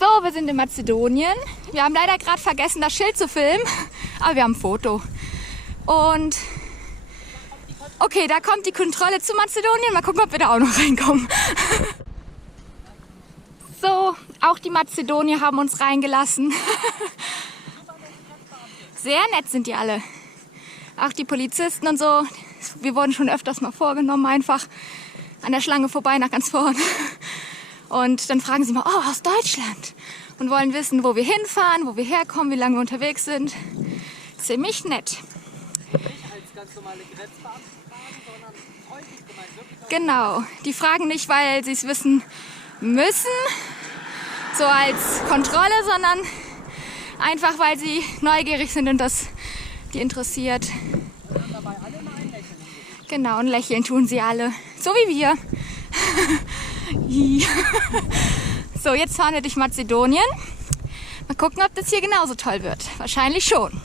So, wir sind in Mazedonien. Wir haben leider gerade vergessen, das Schild zu filmen, aber wir haben ein Foto. Und okay, da kommt die Kontrolle zu Mazedonien. Mal gucken, ob wir da auch noch reinkommen. So, auch die Mazedonier haben uns reingelassen. Sehr nett sind die alle. Auch die Polizisten und so. Wir wurden schon öfters mal vorgenommen, einfach an der Schlange vorbei nach ganz vorn. Und dann fragen sie mal, oh, aus Deutschland. Und wollen wissen, wo wir hinfahren, wo wir herkommen, wie lange wir unterwegs sind. Ziemlich nett. Nicht als ganz normale Grenzbeamte fragen, sondern freundlich gemeint, wirklich. Genau, die fragen nicht, weil sie es wissen müssen, so als Kontrolle, sondern einfach, weil sie neugierig sind und das die interessiert. Und haben dabei alle mal ein Lächeln. Genau, und lächeln tun sie alle, so wie wir. So, jetzt fahren wir durch Mazedonien. Mal gucken, ob das hier genauso toll wird. Wahrscheinlich schon.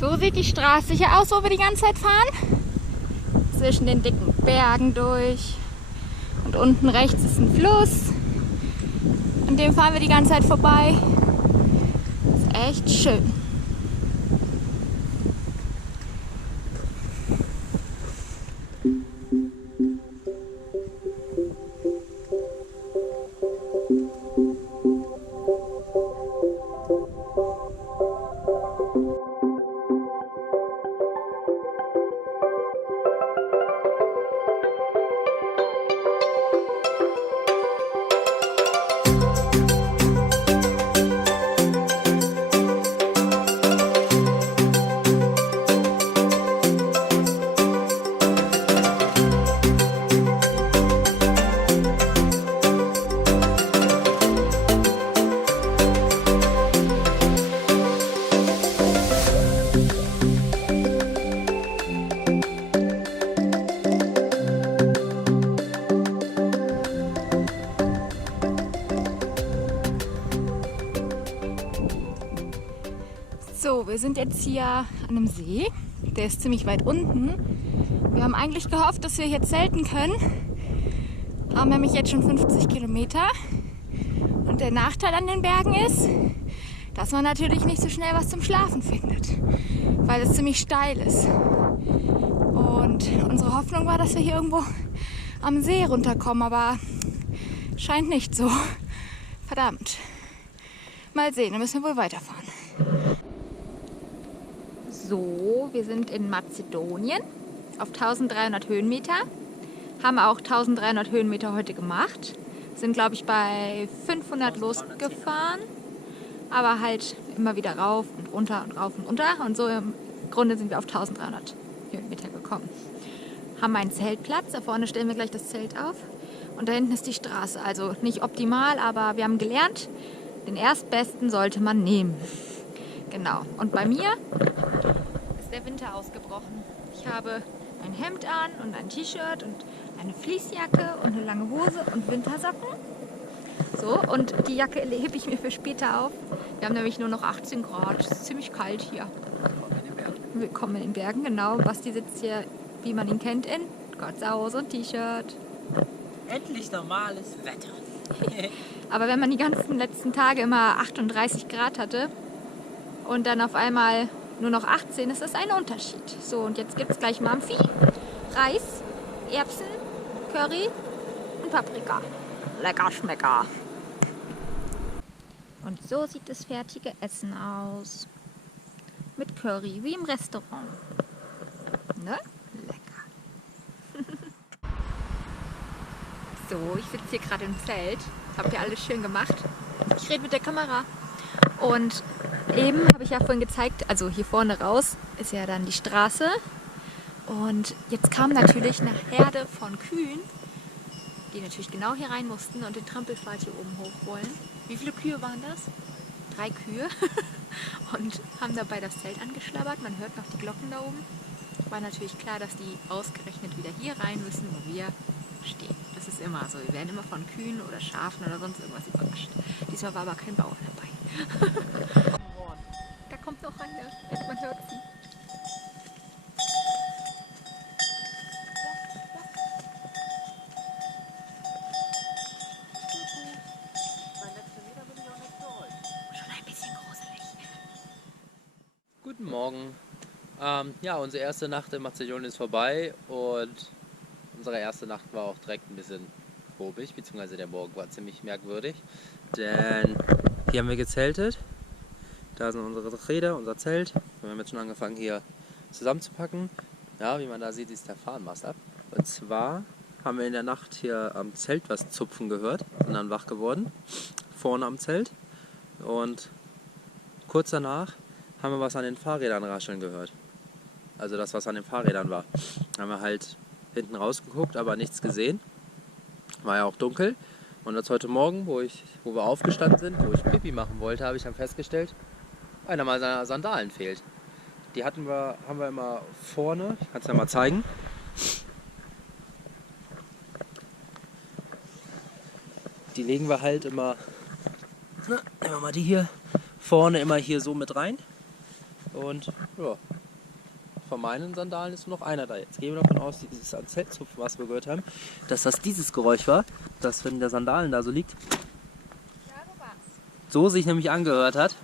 So sieht die Straße hier aus, wo wir die ganze Zeit fahren. Zwischen den dicken Bergen durch. Und unten rechts ist ein Fluss. An dem fahren wir die ganze Zeit vorbei. Ist echt schön. So, wir sind jetzt hier an einem See. Der ist ziemlich weit unten. Wir haben eigentlich gehofft, dass wir hier zelten können. Haben nämlich jetzt schon 50 Kilometer. Und der Nachteil an den Bergen ist, dass man natürlich nicht so schnell was zum Schlafen findet, weil es ziemlich steil ist. Und unsere Hoffnung war, dass wir hier irgendwo am See runterkommen, aber scheint nicht so. Verdammt. Mal sehen, dann müssen wir wohl weiterfahren. So, wir sind in Mazedonien auf 1300 Höhenmeter. Haben auch 1300 Höhenmeter heute gemacht. Sind, glaube ich, bei 500 losgefahren. Aber halt immer wieder rauf und runter und rauf und runter. Und so im Grunde sind wir auf 1300 Höhenmeter gekommen. Haben einen Zeltplatz. Da vorne stellen wir gleich das Zelt auf. Und da hinten ist die Straße. Also nicht optimal, aber wir haben gelernt, den erstbesten sollte man nehmen. Genau. Und bei mir ist der Winter ausgebrochen. Ich habe ein Hemd an und ein T-Shirt und eine Fleecejacke und eine lange Hose und Wintersocken. So, und die Jacke hebe ich mir für später auf. Wir haben nämlich nur noch 18 Grad. Es ist ziemlich kalt hier. Willkommen in den Bergen, genau. Basti sitzt hier, wie man ihn kennt, in Gottsahose und T-Shirt. Endlich normales Wetter. Aber wenn man die ganzen letzten Tage immer 38 Grad hatte und dann auf einmal nur noch 18, ist das ein Unterschied. So, und jetzt gibt es gleich Mampfi, Reis, Erbsen, Curry und Paprika. Lecker Schmecker. Und so sieht das fertige Essen aus. Mit Curry, wie im Restaurant. Ne? Lecker. So, ich sitze hier gerade im Zelt. Habt ihr alles schön gemacht? Ich rede mit der Kamera. Und eben habe ich ja vorhin gezeigt, also hier vorne raus ist ja dann die Straße. Und jetzt kam natürlich eine Herde von Kühen, die natürlich genau hier rein mussten und den Trampelpfad hier oben hoch wollen. Wie viele Kühe waren das? 3 Kühe. Und haben dabei das Zelt angeschlabbert. Man hört noch die Glocken da oben. War natürlich klar, dass die ausgerechnet wieder hier rein müssen, wo wir stehen. Das ist immer so. Wir werden immer von Kühen oder Schafen oder sonst irgendwas überrascht. Diesmal war aber kein Bauer dabei. Da kommt noch eine. Man hört sie. Schon ein bisschen gruselig. Guten Morgen. Ja, unsere erste Nacht in Mazedonien ist vorbei und unsere erste Nacht war auch direkt ein bisschen komisch, beziehungsweise der Morgen war ziemlich merkwürdig, denn hier haben wir gezeltet. Da sind unsere Räder, unser Zelt. Wir haben jetzt schon angefangen hier zusammenzupacken. Ja, wie man da sieht, ist der Fahnenmast ab. Und zwar haben wir in der Nacht hier am Zelt was zupfen gehört, sind dann wach geworden, vorne am Zelt. Und kurz danach haben wir was an den Fahrrädern rascheln gehört. Also das, was an den Fahrrädern war. Da haben wir halt hinten rausgeguckt, aber nichts gesehen. War ja auch dunkel. Und jetzt heute Morgen, wo wir aufgestanden sind, wo ich Pipi machen wollte, habe ich dann festgestellt, einer meiner Sandalen fehlt. Die haben wir immer vorne. Ich kann es ja mal zeigen. Die legen wir halt immer, nehmen wir mal die hier, vorne immer hier so mit rein. Und ja, von meinen Sandalen ist nur noch einer da. Jetzt gehen wir davon aus, dieses Zeltzupfen, was wir gehört haben, dass das dieses Geräusch war, das, wenn der Sandalen da so liegt, so sich nämlich angehört hat,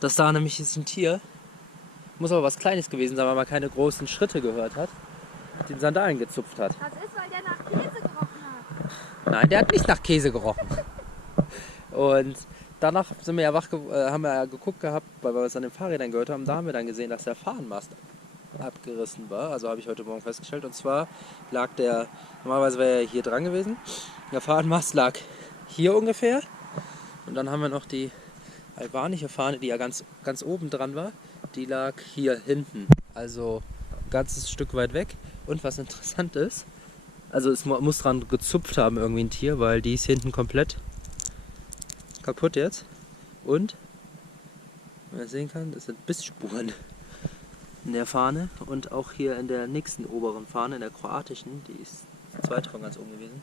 dass da nämlich ist ein Tier, muss aber was Kleines gewesen sein, weil man keine großen Schritte gehört hat, den Sandalen gezupft hat. Das ist, weil der nach Käse gerochen hat. Nein, der hat nicht nach Käse gerochen. Und danach sind wir ja haben wir ja geguckt gehabt, weil wir es an den Fahrrädern gehört haben, da haben wir dann gesehen, dass der Fahnenmast abgerissen war. Also habe ich heute Morgen festgestellt. Und zwar lag normalerweise wäre er hier dran gewesen. Der Fahnenmast lag hier ungefähr. Und dann haben wir noch die albanische Fahne, die ja ganz oben dran war. Die lag hier hinten. Also ein ganzes Stück weit weg. Und was interessant ist, also es muss dran gezupft haben irgendwie ein Tier, weil die ist hinten komplett kaputt jetzt. Und, wie man sehen kann, das sind Bissspuren in der Fahne und auch hier in der nächsten oberen Fahne, in der kroatischen, die ist die zweite von ganz oben gewesen,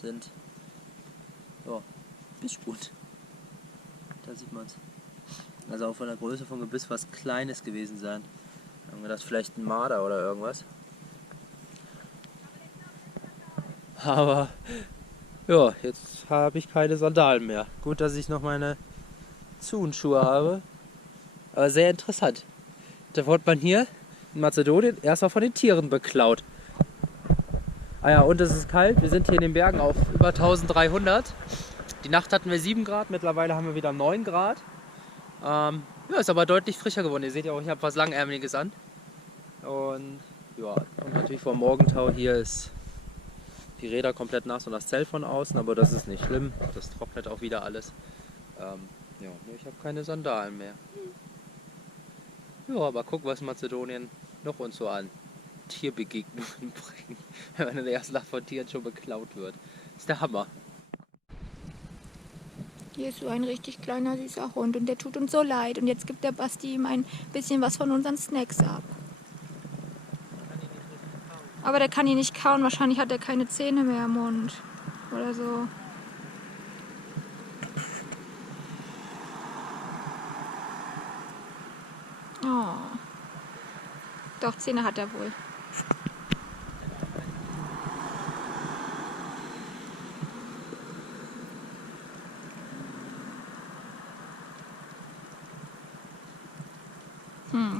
sind Bissspuren. Da sieht man es. Also auch von der Größe vom Gebiss was Kleines gewesen sein. Haben wir gedacht, vielleicht ein Marder oder irgendwas. Aber ja, jetzt habe ich keine Sandalen mehr. Gut, dass ich noch meine Zun-Schuhe habe. Aber sehr interessant. Da wurde man hier in Mazedonien erstmal von den Tieren beklaut. Ah ja, und es ist kalt. Wir sind hier in den Bergen auf über 1300. Die Nacht hatten wir 7 Grad, mittlerweile haben wir wieder 9 Grad. Ja, ist aber deutlich frischer geworden. Ihr seht ja auch, ich habe was Langärmeliges an. Und ja, und natürlich vor Morgentau hier ist die Räder komplett nass und das Zelt von außen, aber das ist nicht schlimm. Das trocknet auch wieder alles. Ja, nur ich habe keine Sandalen mehr. Ja, aber guck, was Mazedonien noch uns so an Tierbegegnungen bringt, wenn man in der ersten Nacht von Tieren schon beklaut wird. Das ist der Hammer. Hier ist so ein richtig kleiner, süßer Hund und der tut uns so leid. Und jetzt gibt der Basti ihm ein bisschen was von unseren Snacks ab. Aber der kann ihn nicht kauen, wahrscheinlich hat er keine Zähne mehr im Mund. Oder so. Oh. Doch, Zähne hat er wohl.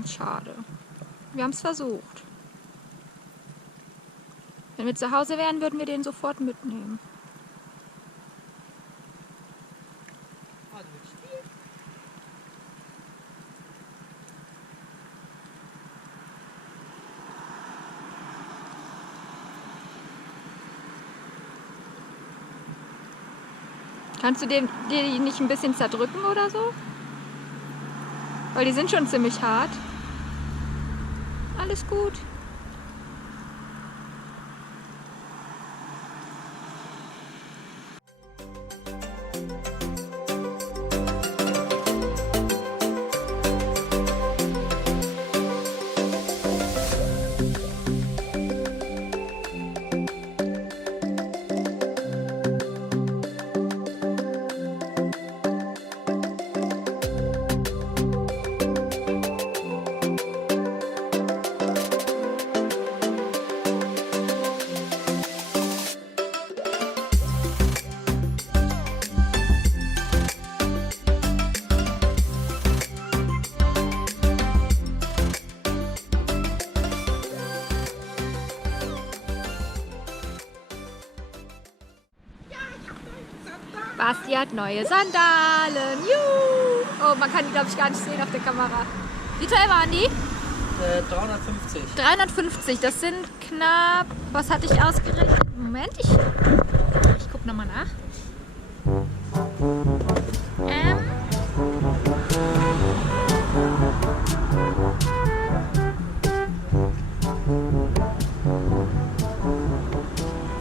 Schade. Wir haben es versucht. Wenn wir zu Hause wären, würden wir den sofort mitnehmen. Kannst du dir die nicht ein bisschen zerdrücken oder so? Weil die sind schon ziemlich hart. Alles gut. Basti hat neue Sandalen. Juhu! Oh, man kann die, glaube ich, gar nicht sehen auf der Kamera. Wie teuer waren die? 350. 350, das sind knapp... Was hatte ich ausgerechnet? Moment, ich gucke nochmal nach.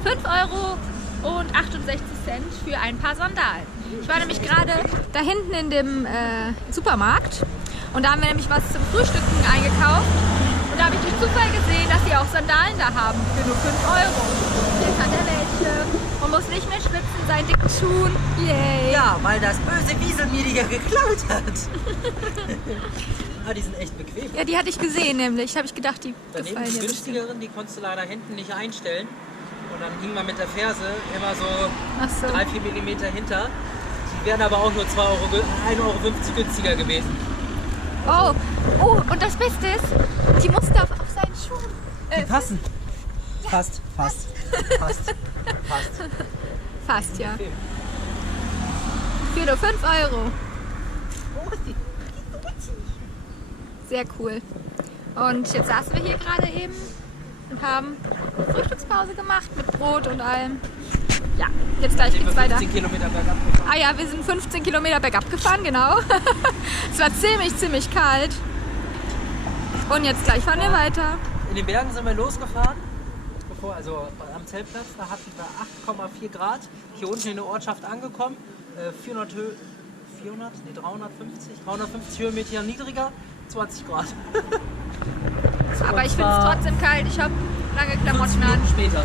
€5,68 für ein paar Sandalen. Ich war nämlich gerade da hinten in dem Supermarkt und da haben wir nämlich was zum Frühstücken eingekauft und da habe ich durch Zufall gesehen, dass sie auch Sandalen da haben für nur €5. Jetzt hat er welche und muss nicht mehr schwitzen, seinen dicken Schuhen. Yay! Ja, weil das böse Wiesel mir die ja geklaut hat. Ah, die sind echt bequem. Ja, die hatte ich gesehen nämlich. Habe ich gedacht, die Daneben gefallen die dir bestimmt. günstigeren, die konntest du leider hinten nicht einstellen. Und dann hing man mit der Ferse immer so Ach so. 3-4 mm hinter. Die wären aber auch nur 1,50 Euro günstiger gewesen. Oh, und das Beste ist, die Muster auf seinen Schuhen. Die passen. Fast. Fast, ja. Okay. Für nur €5. Sehr cool. Und jetzt saßen wir hier gerade eben und haben Frühstückspause gemacht mit Brot und allem. Ja, jetzt gleich geht's weiter. 15 Kilometer bergab gefahren. Ah ja, wir sind 15 Kilometer bergab gefahren, genau. Es war ziemlich kalt. Und jetzt gleich fahren wir weiter. In den Bergen sind wir losgefahren. Also am Zeltplatz, da hatten wir 8,4 Grad. Hier unten in der Ortschaft angekommen. 350 Höhenmeter niedriger, 20 Grad. Aber ich finde es trotzdem kalt. Ich habe lange Klamotten an. Später.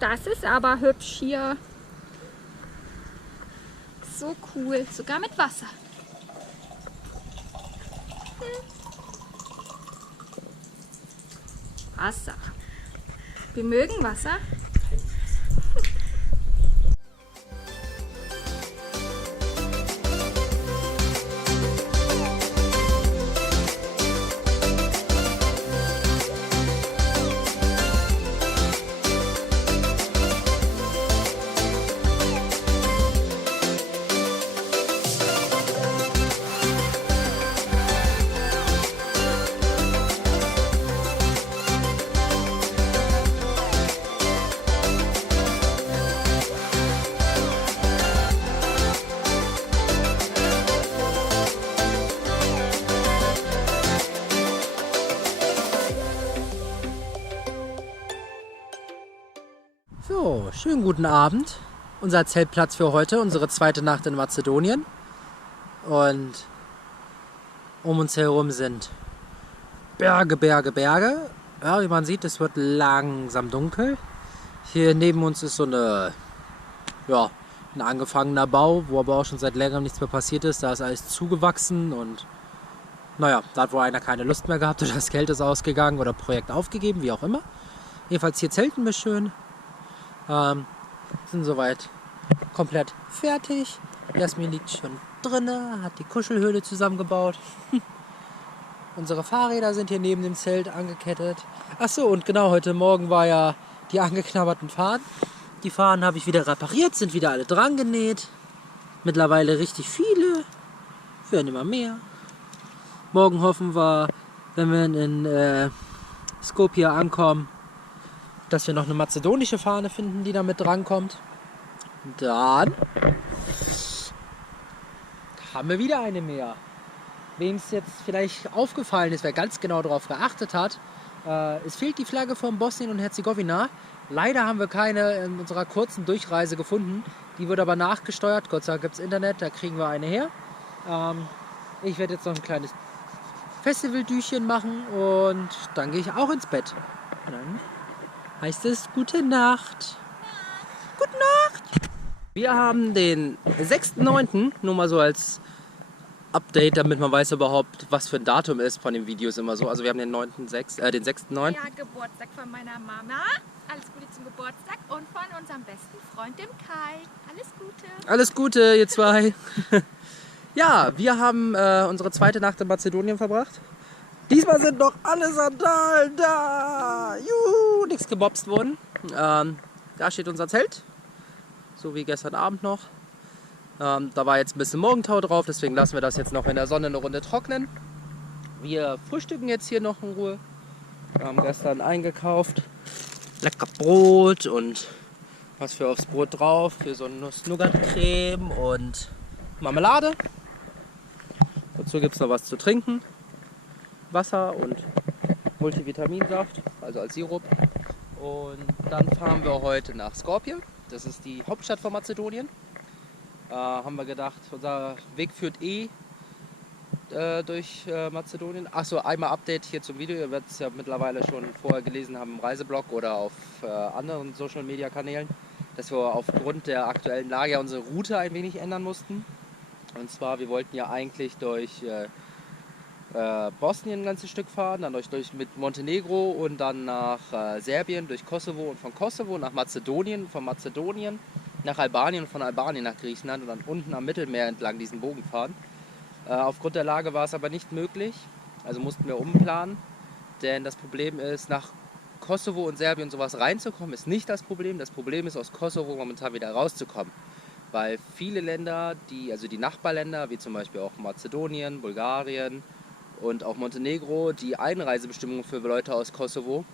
Das ist aber hübsch hier. So cool, sogar mit Wasser. Wasser. Wir mögen Wasser. So, schönen guten Abend. Unser Zeltplatz für heute, unsere zweite Nacht in Mazedonien. Und um uns herum sind Berge, Berge, Berge. Ja, wie man sieht, es wird langsam dunkel. Hier neben uns ist so ein angefangener Bau, wo aber auch schon seit längerem nichts mehr passiert ist. Da ist alles zugewachsen und naja, da hat wohl einer keine Lust mehr gehabt oder das Geld ist ausgegangen oder Projekt aufgegeben, wie auch immer. Jedenfalls hier zelten wir schön. Sind soweit komplett fertig. Jasmin liegt schon drinne, hat die Kuschelhöhle zusammengebaut. Unsere Fahrräder sind hier neben dem Zelt angekettet. Achso, und genau, heute Morgen war ja die angeknabberten Fahnen. Die Fahnen habe ich wieder repariert, sind wieder alle dran genäht. Mittlerweile richtig viele. Werden immer mehr. Morgen hoffen wir, wenn wir in Skopje ankommen, dass wir noch eine mazedonische Fahne finden, die da mit drankommt. Und dann haben wir wieder eine mehr. Wem es jetzt vielleicht aufgefallen ist, wer ganz genau darauf geachtet hat, es fehlt die Flagge von Bosnien und Herzegowina. Leider haben wir keine in unserer kurzen Durchreise gefunden. Die wird aber nachgesteuert. Gott sei Dank gibt es Internet, da kriegen wir eine her. Ich werde jetzt noch ein kleines Festivaldüchen machen und dann gehe ich auch ins Bett. Und dann heißt es gute Nacht. Gute Nacht. Wir haben den 6.9. nur mal so als Update, damit man weiß überhaupt, was für ein Datum ist von den Videos immer so. Also wir haben den 6.9. Ja, Geburtstag von meiner Mama. Alles Gute zum Geburtstag und von unserem besten Freund, dem Kai. Alles Gute. Alles Gute, ihr zwei. Ja, wir haben unsere zweite Nacht in Mazedonien verbracht. Diesmal sind noch alle Sandalen da. Juhu, nichts gebobst worden. Da steht unser Zelt. So wie gestern Abend noch. Da war jetzt ein bisschen Morgentau drauf, deswegen lassen wir das jetzt noch in der Sonne eine Runde trocknen. Wir frühstücken jetzt hier noch in Ruhe. Wir haben gestern eingekauft. Lecker Brot und was für aufs Brot drauf. Hier so eine Nuss-Nougat-Creme und Marmelade. Dazu gibt es noch was zu trinken. Wasser und Multivitaminsaft, also als Sirup. Und dann fahren wir heute nach Skopje. Das ist die Hauptstadt von Mazedonien. Haben wir gedacht, unser Weg führt durch Mazedonien. Achso, einmal Update hier zum Video. Ihr werdet es ja mittlerweile schon vorher gelesen haben im Reiseblog oder auf anderen Social Media Kanälen, dass wir aufgrund der aktuellen Lage ja unsere Route ein wenig ändern mussten. Und zwar, wir wollten ja eigentlich durch Bosnien ein ganzes Stück fahren, dann durch mit Montenegro und dann nach Serbien, durch Kosovo und von Kosovo nach Mazedonien, von Mazedonien nach Albanien und von Albanien nach Griechenland und dann unten am Mittelmeer entlang diesen Bogen fahren. Aufgrund der Lage war es aber nicht möglich, also mussten wir umplanen, denn das Problem ist, nach Kosovo und Serbien und sowas reinzukommen, ist nicht das Problem. Das Problem ist, aus Kosovo momentan wieder rauszukommen, weil viele Länder, die Nachbarländer, wie zum Beispiel auch Mazedonien, Bulgarien und auch Montenegro, die Einreisebestimmungen für Leute aus Kosovo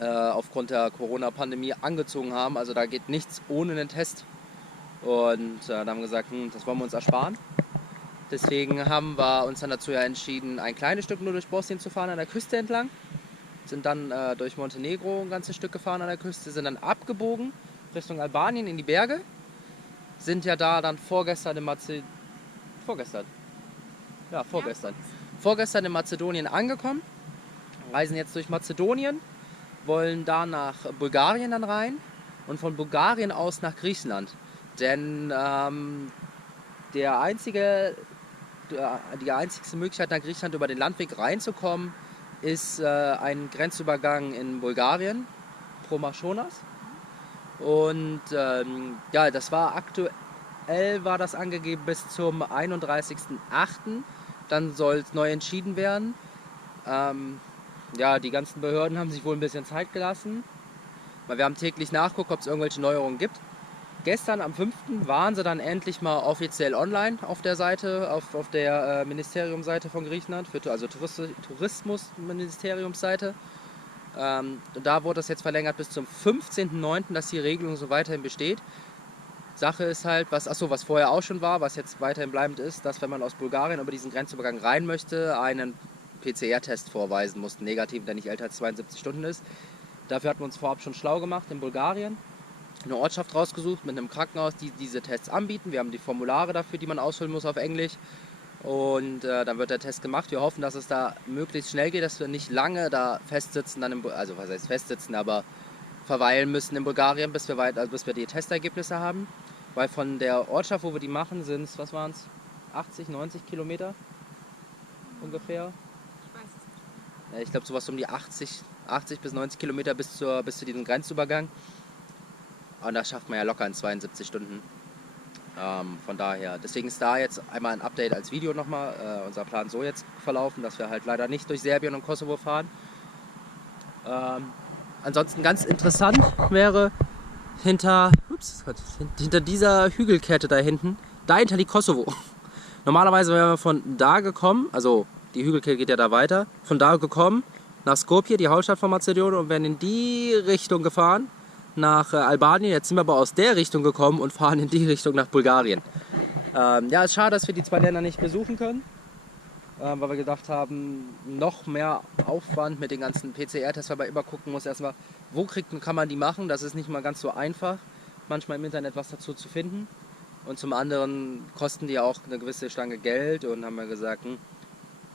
aufgrund der Corona-Pandemie angezogen haben. Also da geht nichts ohne einen Test. Und da haben wir gesagt, das wollen wir uns ersparen. Deswegen haben wir uns dann dazu ja entschieden, ein kleines Stück nur durch Bosnien zu fahren, an der Küste entlang. Sind dann durch Montenegro ein ganzes Stück gefahren an der Küste, sind dann abgebogen Richtung Albanien in die Berge. Sind ja da dann vorgestern vorgestern. Ja, vorgestern. Vorgestern in Mazedonien angekommen, reisen jetzt durch Mazedonien, wollen da nach Bulgarien dann rein und von Bulgarien aus nach Griechenland. Denn die einzigste Möglichkeit nach Griechenland über den Landweg reinzukommen, ist ein Grenzübergang in Bulgarien, Promachonas. Und ja, das war aktuell war das angegeben bis zum 31.08. Dann soll es neu entschieden werden. Ja, die ganzen Behörden haben sich wohl ein bisschen Zeit gelassen. Weil wir haben täglich nachgeguckt, ob es irgendwelche Neuerungen gibt. Gestern am 5. waren sie dann endlich mal offiziell online auf der Seite, auf der Ministeriumsseite von Griechenland, also Tourismusministeriumsseite. Und da wurde das jetzt verlängert bis zum 15.09., dass die Regelung so weiterhin besteht. Sache ist halt, was vorher auch schon war, was jetzt weiterhin bleibend ist, dass wenn man aus Bulgarien über diesen Grenzübergang rein möchte, einen PCR-Test vorweisen muss, negativ, der nicht älter als 72 Stunden ist. Dafür hatten wir uns vorab schon schlau gemacht in Bulgarien. Eine Ortschaft rausgesucht mit einem Krankenhaus, die diese Tests anbieten. Wir haben die Formulare dafür, die man ausfüllen muss auf Englisch. Und dann wird der Test gemacht. Wir hoffen, dass es da möglichst schnell geht, dass wir nicht lange da festsitzen, also was heißt festsitzen, aber verweilen müssen in Bulgarien, bis wir die Testergebnisse haben. Weil von der Ortschaft, wo wir die machen, sind es, 80, 90 Kilometer ungefähr. Ich weiß es nicht. Ja, ich glaube sowas um die 80 bis 90 Kilometer bis zu diesem Grenzübergang. Und das schafft man ja locker in 72 Stunden. Von daher, deswegen ist da jetzt einmal ein Update als Video nochmal. Unser Plan so jetzt verlaufen, dass wir halt leider nicht durch Serbien und Kosovo fahren. Ansonsten ganz interessant wäre hinter dieser Hügelkette da hinten, dahinter liegt Kosovo. Normalerweise wären wir von da gekommen, also die Hügelkette geht ja da weiter, von da gekommen nach Skopje, die Hauptstadt von Mazedonien, und wären in die Richtung gefahren, nach Albanien. Jetzt sind wir aber aus der Richtung gekommen und fahren in die Richtung nach Bulgarien. Ja, ist schade, dass wir die zwei Länder nicht besuchen können, weil wir gedacht haben, noch mehr Aufwand mit den ganzen PCR-Tests, weil man immer gucken muss, erstmal, wo kann man die machen. Das ist nicht mal ganz so einfach, manchmal im Internet was dazu zu finden. Und zum anderen kosten die auch eine gewisse Stange Geld, und haben wir gesagt,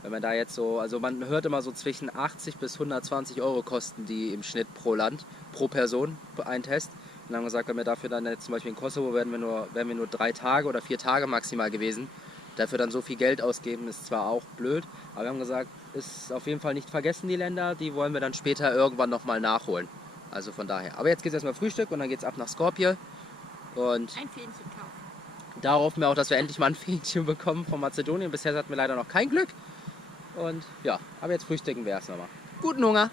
wenn man da jetzt so, also man hört immer so zwischen 80 bis 120 Euro kosten die im Schnitt pro Land, pro Person, ein Test. Und dann haben wir gesagt, wenn wir dafür dann jetzt zum Beispiel in Kosovo wären wir nur 3 Tage oder 4 Tage maximal gewesen. Dafür dann so viel Geld ausgeben, ist zwar auch blöd, aber wir haben gesagt, ist auf jeden Fall nicht vergessen, die Länder, die wollen wir dann später irgendwann nochmal nachholen. Also von daher. Aber jetzt geht es erstmal Frühstück und dann geht es ab nach Skopje. Und Ein Fähnchen kaufen. da hoffen wir auch, dass wir endlich mal ein Fähnchen bekommen von Mazedonien. Bisher hatten wir leider noch kein Glück. Und ja, aber jetzt frühstücken wir erst nochmal. Guten Hunger!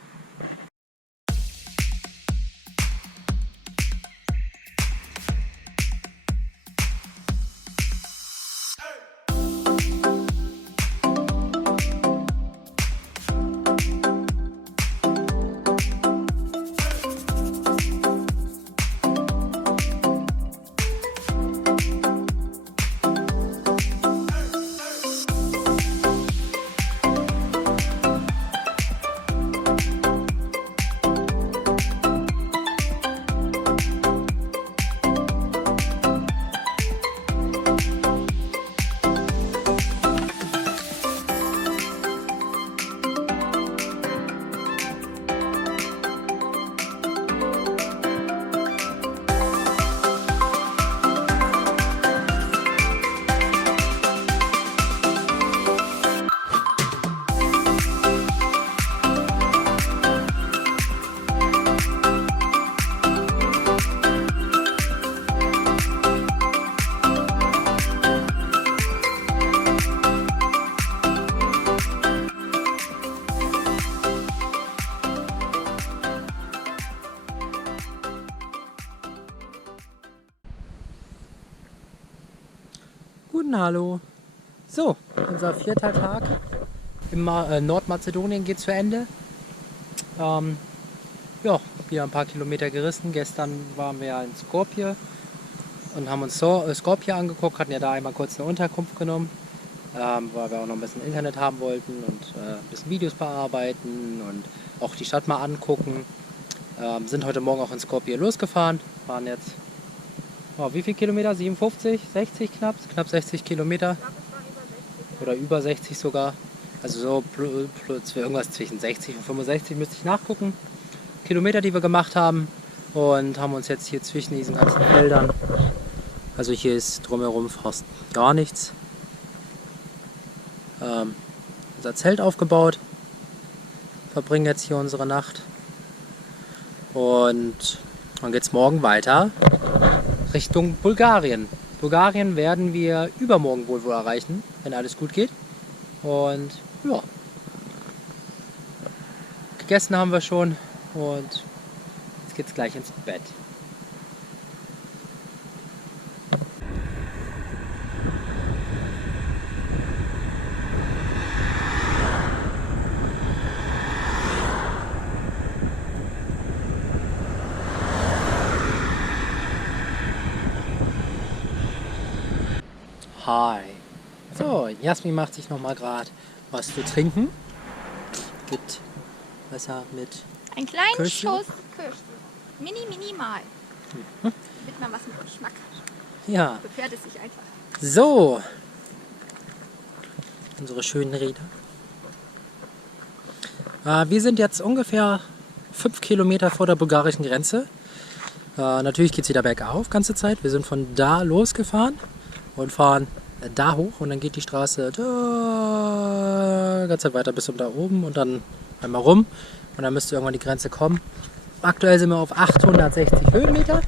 Guten Hallo. So, unser 4. Tag im Nordmazedonien geht zu Ende. Ja, wieder ein paar Kilometer gerissen. Gestern waren wir ja in Skopje und haben uns Skopje angeguckt, hatten ja da einmal kurz eine Unterkunft genommen, weil wir auch noch ein bisschen Internet haben wollten und ein bisschen Videos bearbeiten und auch die Stadt mal angucken. Sind heute Morgen auch in Skopje losgefahren, waren jetzt wie viele Kilometer? 57, 60 knapp 60 Kilometer. Ich glaube, es waren über oder über 60 sogar. Also so plus irgendwas zwischen 60 und 65 müsste ich nachgucken. Kilometer, die wir gemacht haben, und haben uns jetzt hier zwischen diesen ganzen Feldern, also hier ist drumherum fast gar nichts, unser Zelt aufgebaut, verbringen jetzt hier unsere Nacht und dann geht es morgen weiter Richtung Bulgarien. Bulgarien werden wir übermorgen wohl erreichen, wenn alles gut geht. Und ja, gegessen haben wir schon und jetzt geht's gleich ins Bett. Hi. So, Jasmin macht sich noch mal gerade was zu trinken. Gibt Wasser mit Einen kleinen Kirschchen? Schuss Kirschchen. Minimal. Damit man was mit Geschmack hat. Ja. Befährt es sich einfach. So. Unsere schönen Räder. Wir sind jetzt ungefähr 5 Kilometer vor der bulgarischen Grenze. Natürlich geht es wieder bergauf, ganze Zeit. Wir sind von da losgefahren und fahren da hoch und dann geht die Straße da ganz Zeit weiter bis um da oben und dann einmal rum und dann müsste irgendwann die Grenze kommen. Aktuell sind wir auf 860 Höhenmeter.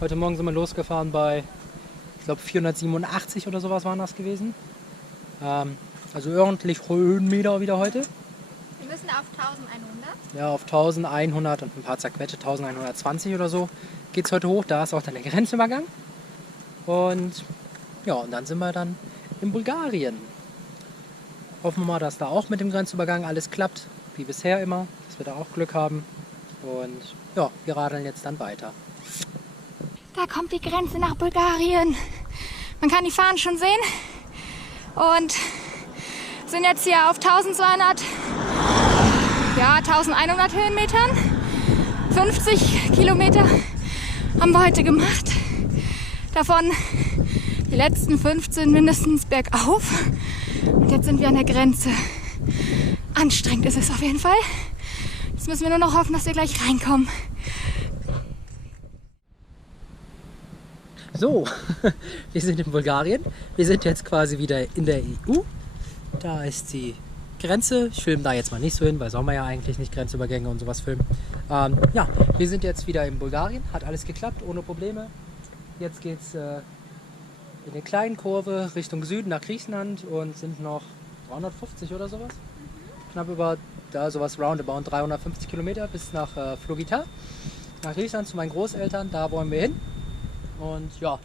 Heute Morgen sind wir losgefahren bei, ich glaube 487 oder sowas waren das gewesen. Also ordentlich Höhenmeter wieder heute. Wir müssen auf 1100. Ja, auf 1100 und ein paar zerquetschte 1120 oder so geht es heute hoch. Da ist auch dann der Grenzübergang. Und ja, und dann sind wir dann in Bulgarien. Hoffen wir mal, dass da auch mit dem Grenzübergang alles klappt, wie bisher immer, dass wir da auch Glück haben. Und ja, wir radeln jetzt dann weiter. Da kommt die Grenze nach Bulgarien. Man kann die Fahnen schon sehen. Und sind jetzt hier auf 1200, ja 1100 Höhenmetern. 50 Kilometer haben wir heute gemacht. Davon die letzten 15 mindestens bergauf. Und jetzt sind wir an der Grenze. Anstrengend ist es auf jeden Fall. Jetzt müssen wir nur noch hoffen, dass wir gleich reinkommen. So, wir sind in Bulgarien. Wir sind jetzt quasi wieder in der EU. Da ist die Grenze. Ich filme da jetzt mal nicht so hin, weil soll man ja eigentlich nicht Grenzübergänge und sowas filmen. Ja, wir sind jetzt wieder in Bulgarien. Hat alles geklappt, ohne Probleme. Jetzt geht es in eine kleine Kurve Richtung Süden nach Griechenland und sind noch 350 oder sowas. Knapp über da sowas roundabout 350 Kilometer bis nach Flogita. Nach Griechenland zu meinen Großeltern, da wollen wir hin. Und ja,